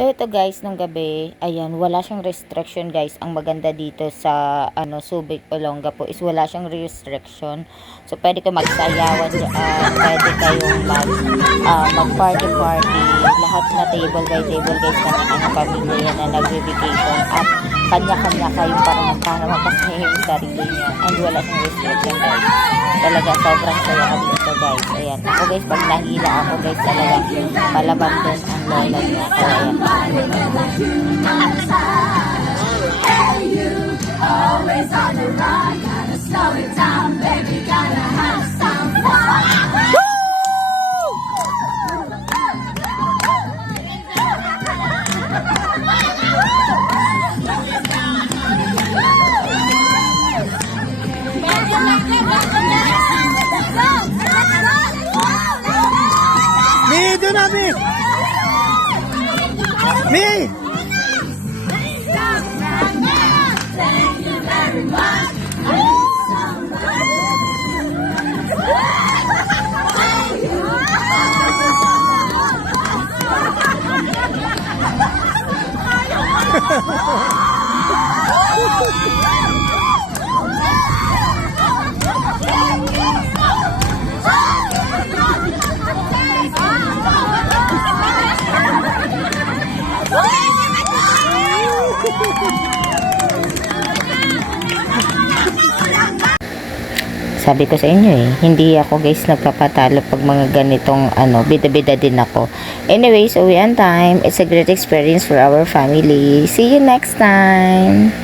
So ito guys, nung gabi, ayan, wala siyang restriction guys. Ang maganda dito sa Subic, Olonga po is wala siyang restriction. So pwede kayo magsayawan diyan, pwede kayong mag-party. Lahat na table by table guys, kanya-kanya pamilya yan na nag-vacation at kanya-kanya kayong para mapasaya yung sarili niyo. And wala siyang restriction guys. Talaga sobrang saya kami dito guys. Ayan, ako guys, pag nahila ako guys, talaga palaban din ang lola niya. Kaya ayan. Always on the run, gotta slow it down, baby, gotta have some fun. Me, do not me. Me. Sabi ko sa inyo hindi ako guys nagpapatalo pag mga ganitong bida-bida din ako. Anyway, so we end time. It's a great experience for our family. See you next time.